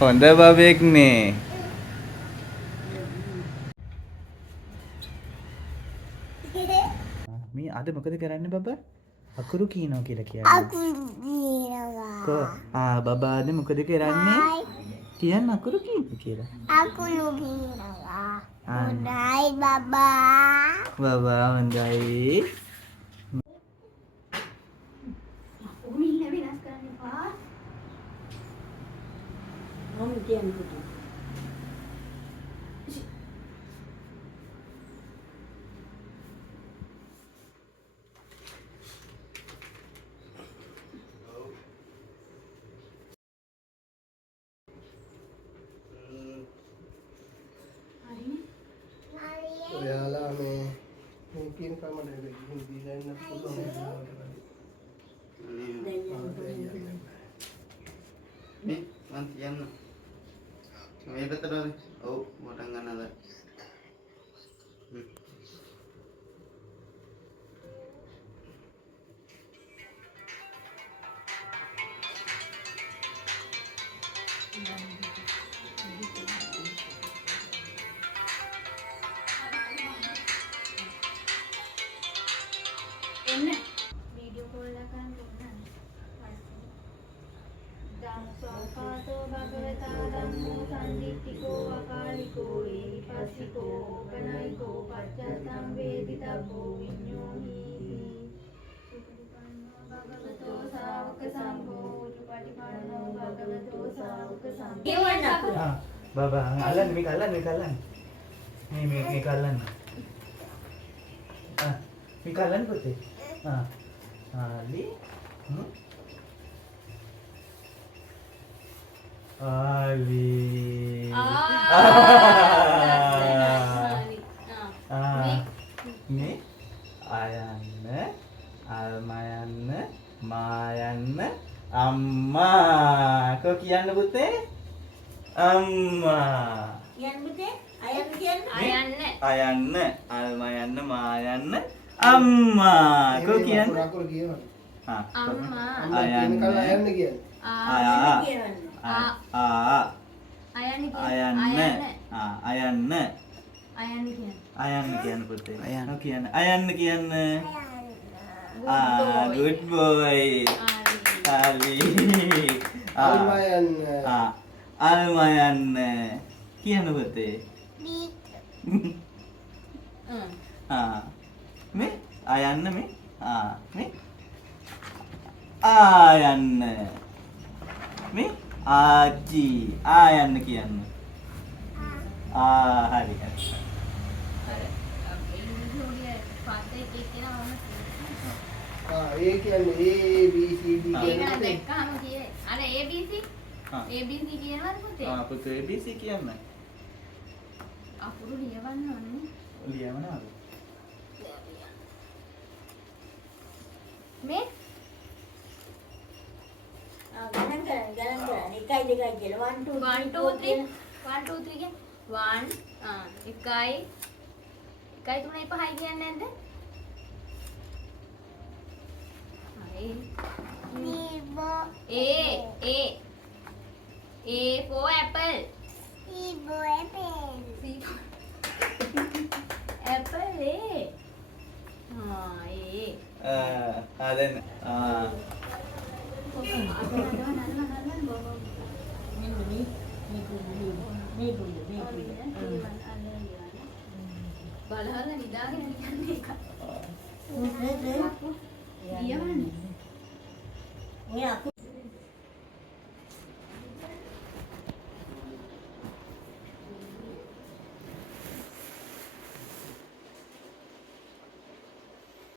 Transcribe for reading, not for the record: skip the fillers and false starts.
හොඳ බබෙක්නේ. මේ අද මොකද කරන්නේ බබා? අකුරු කියනවා කියලා කියන්නේ. අකුරු කියනවා. බබා අද මොකද කරන්නේ? කියන්න අකුරු කියන්න කියලා. අකුරු කියනවා. හොඳයි බබා. බබා හොඳයි. උමිල්ල වෙනස් කරන්න එපා. මොන් කියන්නේ? ඔයාලා මේ කියන කම හින්දි දැනන්න පුළුවන් මේ මන් කියන්න මේ පැත්තට ඔව් වටන් ගන්නද वीडियो कॉल लगा ධම්සෝපාතෝ භගවතා ධම්මෝ සම්දිට්ඨිකෝ අකාලිකෝ ඒහිපස්සිකෝ ඕපනයිකෝ පච්චත්තං වේදිතබ්බෝ විඤ්ඤෝ හීති සුපටිපන්නෝ භගවතෝ ශාවක සංඝෝ සුපටිපන්නෝ භගවතෝ ශාවක සංඝෝ බබා අල්ලන්න මේක අල්ලන්න මේක අල්ලන්න මේක අල්ලන්න පුතේ ආලි Ali. Ini Ayanne, Almayanne, Mayanne, Amma. Kau kian putte? Amma. Kian putte? Ayan kian? Ayanne. Ayanne, Almayanne, Mayanne, Amma. Kau kian? aku kian. Amma. Ayanne. Ayanne kian. අයන්න කියන්න පුතේ. අයන්න කියන්න. good boy. Ali. අල්මයන්න. කියන්න පුතේ. මේ අයන්න මේ. මේ ආයන්න. මේ ආජි ආයන්න කියන්න. හරි හරි. ඒ කියන්නේ A B C D කියන දෙකම කියේ. අර A B C කියනවද පුතේ? පුතේ A B C කියන්න. අකුරු ලියවන්න ඕනේ. ලියවනවද? මේ ගණන් කරන්න. 1 2 කියලා 1 2 3 1 2 3 1 1 3 5 කියන්නේ නැද්ද? A for apple. C for apple A. then බලහල්ලා නිදාගෙන නිකන් එක. නේ ලියවන්නේ. ඔය